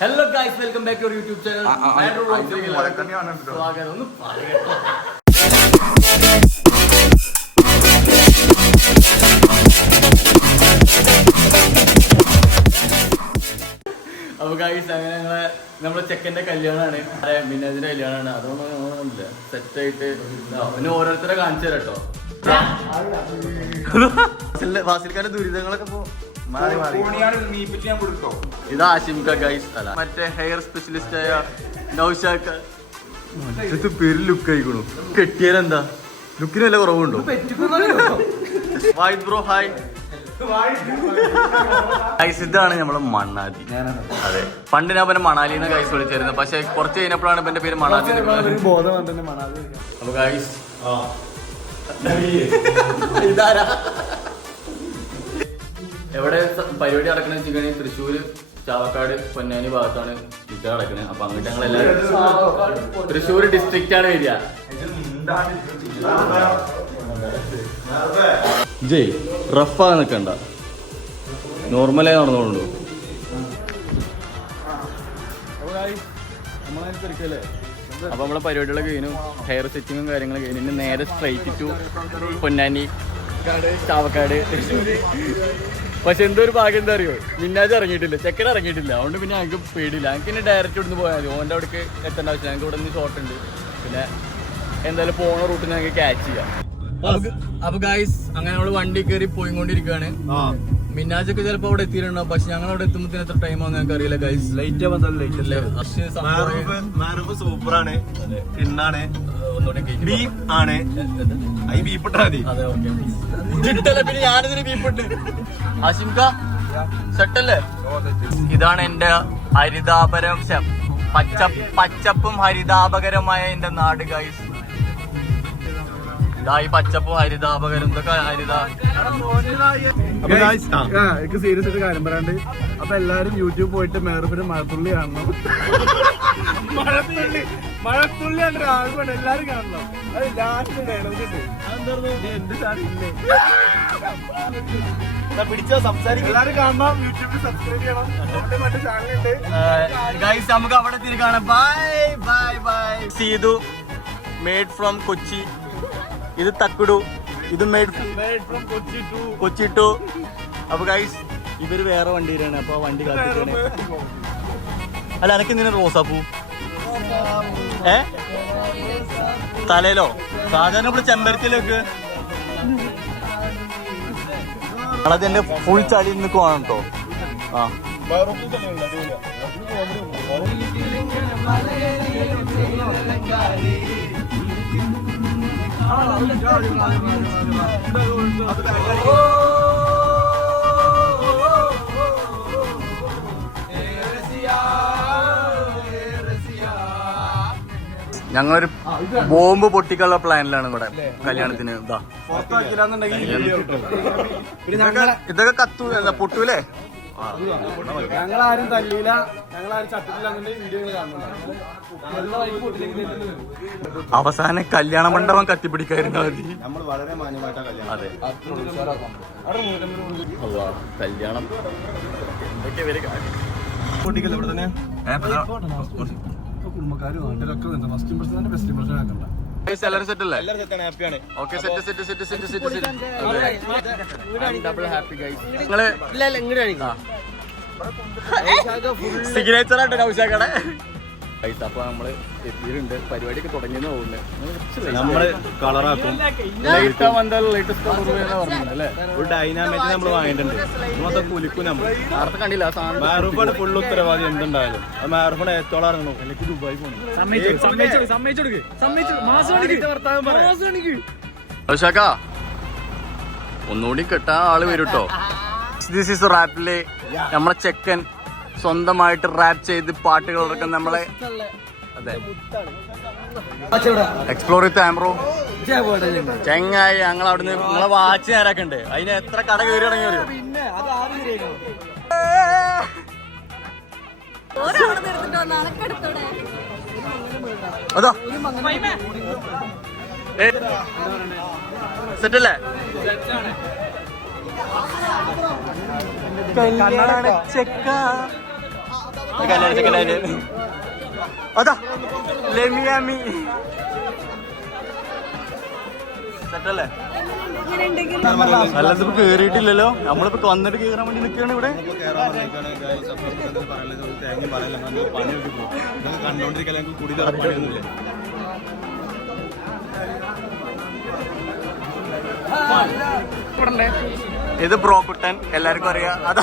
Hello guys welcome back to YouTube channel. സ്വാഗതം. ഒന്ന് പറയട്ടോ. അപ്പൊ ഗൈസ് അങ്ങനെ ഞങ്ങളെ നമ്മുടെ ചെക്കന്റെ കല്യാണമാണ് മിന്നാജിന്റെ കല്യാണമാണ് അതൊന്നും സെറ്റ് ആയിട്ട് ഇതാ, പിന്നെ ഓരോരുത്തരെ കാണിച്ചു തരാം കേട്ടോ. ഫാസിൽക്കാരുടെ ദുരിതങ്ങളൊക്കെ ഇപ്പൊ മാറി മാറി. ഊണിയാണ് നീപ്പിച്ച് ഞാൻ കൊടുത്തോ? ഇത് ആശിംക ഗൈസ് അല്ല. മറ്റേ ഹെയർ സ്പെഷ്യലിസ്റ്റ് ആയ നൗഷാക്ക. ഇത് പേര് ലുക്ക് ആയിക്കണു. കെട്ടിയാലെന്താ? ലുക്കിന് വല്ല കുറവുണ്ടോ? വായിദ് ബ്രോ ഹായ് ഗൈസ് ഇതാണ് നമ്മളെ മണ്ണാലി അതെ. പണ്ട് ഞാൻ പിന്നെ മണാലി എന്ന് ഗൈസ് വിളിച്ചിരുന്നത് പക്ഷെ കുറച്ച് കഴിഞ്ഞപ്പോഴാണ് ഇപ്പൊ എന്റെ പേര് മണാലി അപ്പൊ ഗൈസ് ഇതാരാ? എവിടെ പരിപാടി നടക്കണെന്ന് വെച്ചിട്ടുണ്ടെങ്കിൽ തൃശ്ശൂര് ചാവക്കാട് പൊന്നാനി ഭാഗത്താണ് ഇത് നടക്കുന്നത് അപ്പൊ അങ്ങോട്ട് ഞങ്ങൾ എല്ലാവരും തൃശ്ശൂർ ഡിസ്ട്രിക്റ്റ് ആണ് വരിക. ജയ് റഫാ നിൽക്കണ്ട നോർമലായി നടന്നോളൂ അപ്പൊ നമ്മളെ പരിപാടികളൊക്കെ കഴിഞ്ഞു. ഹെയർ സെറ്റിങ്ങും കാര്യങ്ങളും കഴിഞ്ഞു. നേരെ സ്ട്രൈറ്റ് ടു പൊന്നാനി ചാവക്കാട് പക്ഷെ എന്തൊരു ഭാഗ്യം എന്താ അറിയോ? മിന്നാജ് ഇറങ്ങിയിട്ടില്ല. ചെക്കൻ ഇറങ്ങിയിട്ടില്ല. അതുകൊണ്ട് പിന്നെ ഞങ്ങൾക്ക് പേടിയില്ല. ഞങ്ങൾക്ക് പിന്നെ ഡയറക്റ്റ് ഇവിടുന്ന് പോയാൽ മതി. ഓന്റെ അവിടേക്ക് എത്തേണ്ട ആവശ്യം ഞങ്ങൾക്ക് ഇവിടെ നിന്ന് ഷോർട്ട് ഉണ്ട്. പിന്നെ എന്തായാലും പോണ റൂട്ട് ഞങ്ങൾക്ക് ക്യാച്ച് ചെയ്യാം. അപ്പൊ ഗായ്സ് അങ്ങനെ നമ്മൾ വണ്ടി കയറി പോയിക്കൊണ്ടിരിക്കുകയാണ് മിന്നാജൊക്കെ ചിലപ്പോ അവിടെ എത്തിയിട്ടുണ്ടോ പക്ഷെ ഞങ്ങൾ അവിടെ എത്തുമ്പോൾ എത്ര ടൈം ആവും ഞങ്ങൾക്ക് അറിയില്ല ഗൈസ് ലൈറ്റ് ലൈറ്റ് അല്ലേ? മാറുമ്പ് സൂപ്പറാണ് ആണ്. ഈ മതി. അതെ ഓക്കെ പിന്നെ ഞാനിതിന് ബീഫുണ്ട് ആശിംക സെട്ടല്ലേ ഇതാണ് എന്റെ ഹരിതാപരം പച്ച പച്ചപ്പും ഹരിതാപകരമായ എന്റെ നാട് ഗൈസ് ഇതാ ഈ പച്ചപ്പും ഹരിതാപകരും ഇതൊക്കെ ഹരിതാ. എനിക്ക് സീരിയസ് ആയിട്ട് കാര്യം പറയാണ്ട് അപ്പൊ എല്ലാരും യൂട്യൂബ് പോയിട്ട് മേറുപിന് മഴത്തുള്ളി കാണണം. മഴത്തുള്ളി മഴത്തുള്ളി ആൾക്കാണ് എല്ലാരും കാണണം. അത് ലാസ്റ്റ് പിടിച്ചോ സംസാരിക്കും. എല്ലാരും കാണണം. യൂട്യൂബിൽ സബ്സ്ക്രൈബ് ചെയ്യണം. ചാനലുണ്ട് ഗൈസ് നമുക്ക് അവിടെ തിരികാണ് bye bye bye സീതു made from Kochi. ഇത് തക്കുടു ഇത് കൊച്ചിട്ടു. കൊച്ചി ടു അപ്പൊ ഗൈസ് ഇവർ വേറെ വണ്ടിയിലാണ് അപ്പൊ വണ്ടി കാത്തിട്ടാണ് അല്ല എനക്ക് റോസാ റോസാപ്പൂ? ഏ? തലയിലോ? സാധാരണ ഇവിടെ ചെമ്പരത്തിലേക്ക് അതെന്റെ ഫുൾ ചളി നിൽക്കുവാണ് കേട്ടോ ആ. ഞങ്ങളൊരു ബോംബ് പൊട്ടിക്കാനുള്ള പ്ലാനിലാണ് ഇവിടെ കല്യാണത്തിന്. ഇതാ. ഇതൊക്കെ ഇതൊക്കെ കത്തു പൊട്ടൂലേ? ഞങ്ങളാരും തല്ലിയില്ല. ഞങ്ങളാരും ചട്ടിട്ടില്ല അവസാന കല്യാണ മണ്ഡപം കത്തിപ്പിടിക്കായിരുന്നു നമ്മൾ വളരെ മാന്യമായിട്ടാണ് കല്യാണം അതെ. കല്യാണം. എന്തൊക്കെ ഇവർ കാട്ടി പൊട്ടിക്കല്ലേ ഇവിടെ തന്നെ? കുടുംബക്കാരും ഫസ്റ്റ് ഇംപ്രഷൻ തന്നെ ബെസ്റ്റ് ഇംപ്രഷൻ ആക്കണ്ട. എല്ലാവരും സെറ്റ് അല്ലേ? Okay set set set set set set double happy guys നിങ്ങൾ സിഗ്നേച്ചർ ആയിട്ട് നൗശാക്കടെ ഗൈസ് അപ്പൊ നമ്മൾ എത്തിയിട്ടുണ്ട്. പരിപാടിയൊക്കെ തുടങ്ങിയെന്ന് തോന്നുന്നത്. നമ്മൾ കളറാക്കും. ഒരു ഡൈനാമൈറ്റ് നമ്മൾ വാങ്ങിയിട്ടുണ്ട്. ഇത് മൊത്തം കുലിക്കും നമ്മൾ കണ്ടില്ല. മാറൂഫാണ് ഫുൾ ഉത്തരവാദി എന്തുണ്ടായാലും. അത് മാറൂഫാണ് ഏറ്റോളാണ് എനിക്ക് ദുബായി ഒന്നുകൂടി കെട്ടാ ആൾ വരും കേട്ടോ ദിസ് ഇസ് റാപ്പിലെ നമ്മളെ ചെക്കൻ. സ്വന്തമായിട്ട് റാപ്പ് ചെയ്ത് പാട്ടുകൾ ഇറക്കുന്ന നമ്മളെ അതെ. എക്സ്പ്ലോർ വിത്ത് ആംബ്രോ ചെങ്ങായി ഞങ്ങൾ അവിടുന്ന് നിങ്ങളെ വാച്ച് നേരാക്കണ്ട് അതിന് എത്ര കട കയറി ഇറങ്ങി വരും? അതാ സെറ്റല്ലേ? കല്യാണ ചെക്ക കല്യാണ ചെക്കനാര് അതാ ലെമിയാമി സെറ്റല്ലേ ഇങ്ങനെ ഉണ്ടെങ്കിൽ അല്ലാതിപ്പോ കേറിയിട്ടില്ലല്ലോ. നമ്മളിപ്പോ വന്നിട്ട് കേറാൻ വേണ്ടി നിൽക്കുകയാണ് ഇവിടെ. ഇത് ബ്രോക്കുട്ടൻ. എല്ലാവർക്കും അറിയാം. അതാ.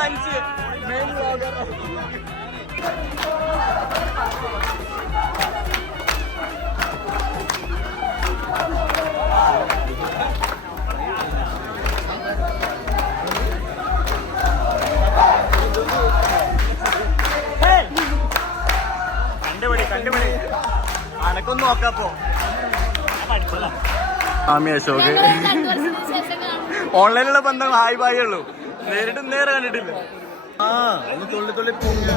Vlogger. Hey! കണ്ടുപിടി കണ്ടുപിടി നോക്കാപ്പോ ആമി അശോക് ഓൺലൈനിലുള്ള ബന്ധം ഹായ് ബായേ ഉള്ളൂ നേരിട്ട് നേരെ കണ്ടിട്ടില്ല. ആ ഒന്ന് തുള്ളി തുള്ളി പൊങ്ങുക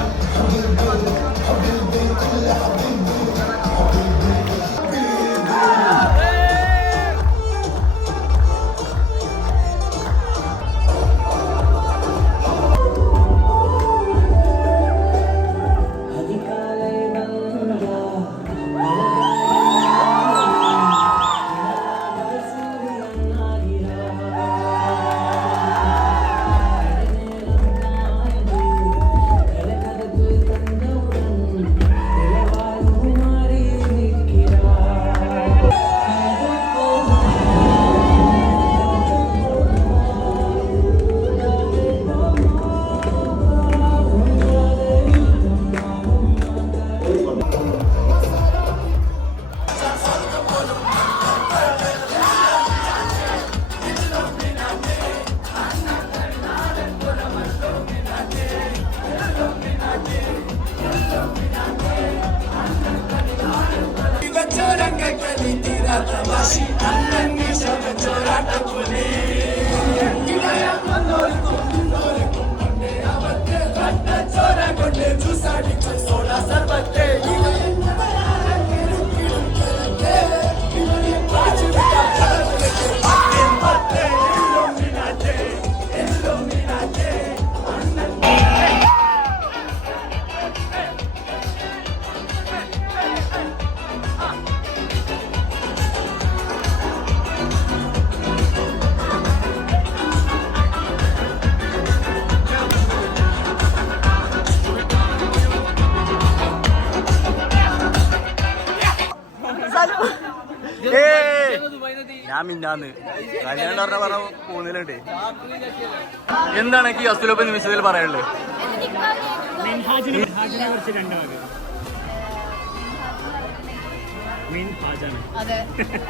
മിന്നാന്ന് കല്യാണം പറഞ്ഞ പറഞ്ഞ പോകുന്നില്ലേ എന്താണ് ഈ അസുലഭ നിമിഷത്തിൽ പറയാനുള്ളത്? അതെ.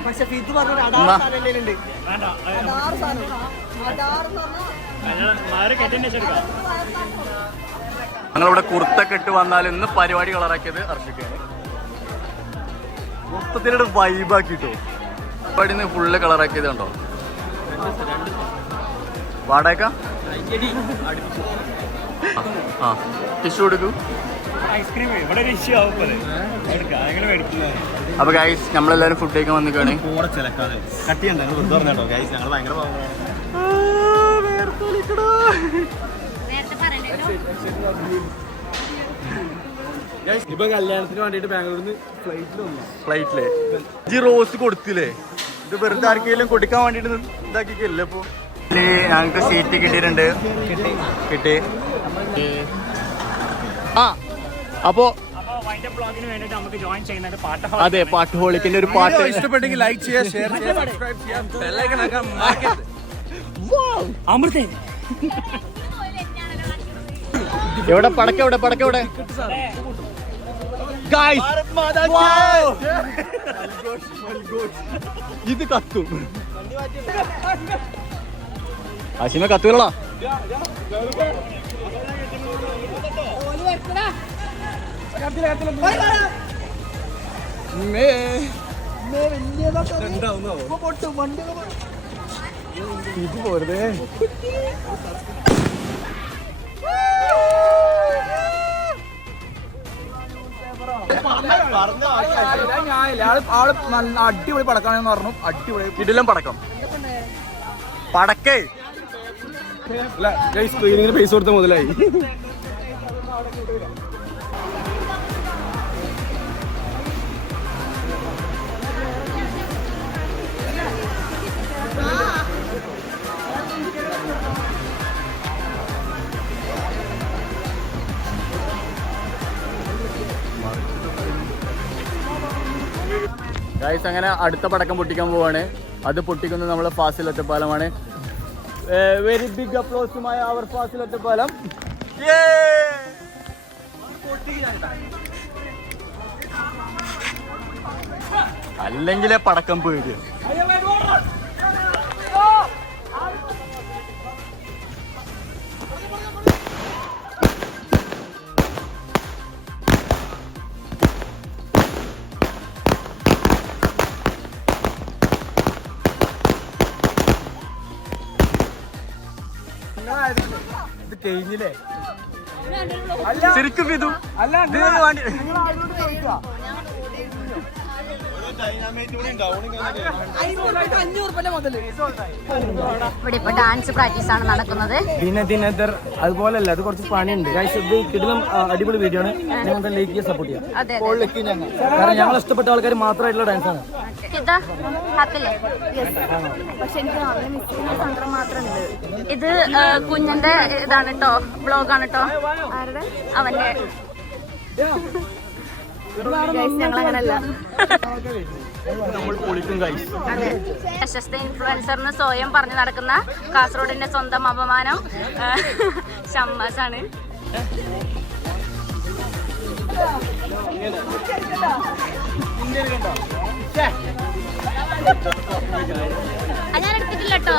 പക്ഷെ ഫീത്ത് പറഞ്ഞ അടാർ? സാധനം. അടാർ സാധനം. അടാർ എന്ന് പറഞ്ഞാൽ ഞങ്ങളിവിടെ കുർത്ത ഇട്ട് വന്നാൽ ഇന്ന് പരിപാടി കളറാക്കിയത് അർഷിക്കാണ് മൊത്തത്തിലൊരു വൈബാക്കിട്ടോ പരിപാടി ഫുള്ള് കളറാക്കിയത് കണ്ടോ? വാടക ആ ടിഷ്യൂ കൊടുക്കൂ അപ്പൊ ഗൈസ് നമ്മളെല്ലാരും ഫുഡ് കഴിക്കാൻ വന്നിക്കാണ് ഇപ്പൊ കല്യാണത്തിന് വേണ്ടിട്ട് ബാംഗ്ലൂരിൽ ഫ്ലൈറ്റിൽ വന്നു. ഫ്ലൈറ്റിൽ റോസ് കൊടുത്തില്ലേ? ഇത് വെറുതെ ആർക്കെങ്കിലും കൊടുക്കാൻ വേണ്ടിട്ട് ഇതാക്കിക്കല്ലേ അപ്പൊ ഞങ്ങൾക്ക് ഞങ്ങക്ക് സീറ്റ് കിട്ടിയിട്ടുണ്ട്. കിട്ടി. ആ അപ്പോ അതെ പാട്ട് ഹോളിക്കിന്റെ ഒരു പാട്ട്. ഇഷ്ടപ്പെട്ടെങ്കിൽ ലൈക്ക് ചെയ്യാം ഷെയർ ചെയ്യുക സബ്സ്ക്രൈബ് ബെല്ലൈക്കൺ അമൃതേ. എവിടെ പടക്ക എവിടെ പടക്ക എവിടെ? Guys, wow. ഇത് കത്തും. ആശിമ കത്തുകളാ. ഇത് പോരുതേ. അടിപൊളി പടക്കാണെന്ന് പറഞ്ഞു അടിപൊളി കിടിലം പടക്കം. പടക്കേ. അല്ല സ്ക്രീനിങ്ങിന് പൈസ കൊടുത്ത മുതലായി. ഗൈസ് അങ്ങനെ അടുത്ത പടക്കം പൊട്ടിക്കാൻ പോവാണ്. അത് പൊട്ടിക്കുന്നത് നമ്മളെ ഫാസിൽ ഒറ്റപ്പാലമാണ്. വെരി ബിഗ് അപ്ലോസുമായ അവർ ഫാസിൽ ഒറ്റപ്പാലം. അല്ലെങ്കിലേ പടക്കം പേടിയ. കഴിഞ്ഞില്ലേ? ശരിക്കും ഇതും അല്ല ഇവിടെ ഇപ്പൊ ഡാൻസ് പ്രാക്ടീസ് ആണ് നടക്കുന്നത് പിന്നെ ദിനേതർ അതുപോലല്ല അത് കുറച്ച് പണിയുണ്ട്. കിടിലം അടിപൊളി വീഡിയോ ആണ്. ഞങ്ങൾ ലൈക്ക് സപ്പോർട്ട് ചെയ്യാം കാരണം ഞങ്ങൾ ഇഷ്ടപ്പെട്ട ആൾക്കാർ മാത്രമായിട്ടുള്ള ഡാൻസ് ആണ്. ഇതാ കുഞ്ഞന്റെ ഇതാണ് കേട്ടോ ബ്ലോഗാണ് കേട്ടോ ആരുടെ? അവന്റെ. അതെ. പ്രശസ്ത ഇൻഫ്ലുവൻസറിന് സ്വയം പറഞ്ഞു നടക്കുന്ന കാസർഗോഡിന്റെ സ്വന്തം അപമാനം ഷമ്മസാണ്. ഞാൻ എടുത്തിട്ടില്ല കേട്ടോ.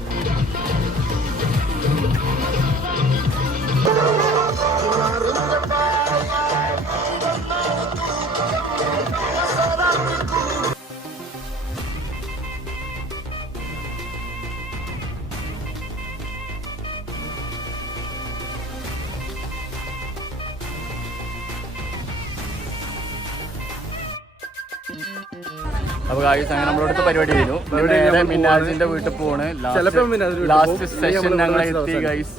Bye. അപ്പൊ ഗായ്സ് അങ്ങനെ നമ്മളടുത്ത് പരിപാടി ചെയ്തു നേരെ മിന്നാജിന്റെ വീട്ടിൽ പോണ് ലാസ്റ്റ് സെഷൻ ഞങ്ങൾ എത്തി. ഗൈസ്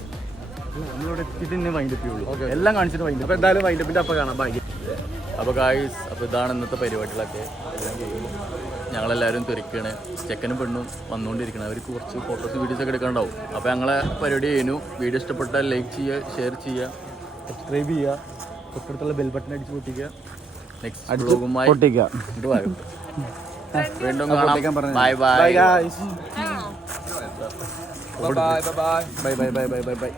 നമ്മളോട് എത്തിയിട്ട് വൈൻഡ് ചെയ്യുള്ളൂ. എല്ലാം കാണിച്ചിട്ട് വൈൻഡ് അപ്പൊ എന്തായാലും വൈൻഡപ്പിന്റെ അപ്പൊ കാണാം. ബാക്കി അപ്പോൾ ഗായ്സ് അപ്പോൾ ഇതാണ് ഇന്നത്തെ പരിപാടികളൊക്കെ. ഞങ്ങളെല്ലാവരും തിരക്കാണ്. ചെക്കനും പെണ്ണും വന്നുകൊണ്ടിരിക്കണം. അവർക്ക് കുറച്ച് ഫോട്ടോസ് വീഡിയോസ് ഒക്കെ എടുക്കാനുണ്ടാവും അപ്പോൾ ഞങ്ങളെ പരിപാടി ചെയ്യുന്നു. വീഡിയോ ഇഷ്ടപ്പെട്ടാൽ ലൈക്ക് ചെയ്യുക ഷെയർ ചെയ്യുക. സബ്സ്ക്രൈബ് ചെയ്യുക. തൊട്ടടുത്തുള്ള ബെൽ ബട്ടൺ അടിച്ച് പൊട്ടിക്കുക. നെക്സ്റ്റ് ബ്ലോഗുമായി പൊട്ടിക്കുക. വീണ്ടും കാണാം. Bye bye bye bye bye bye bye bye bye bye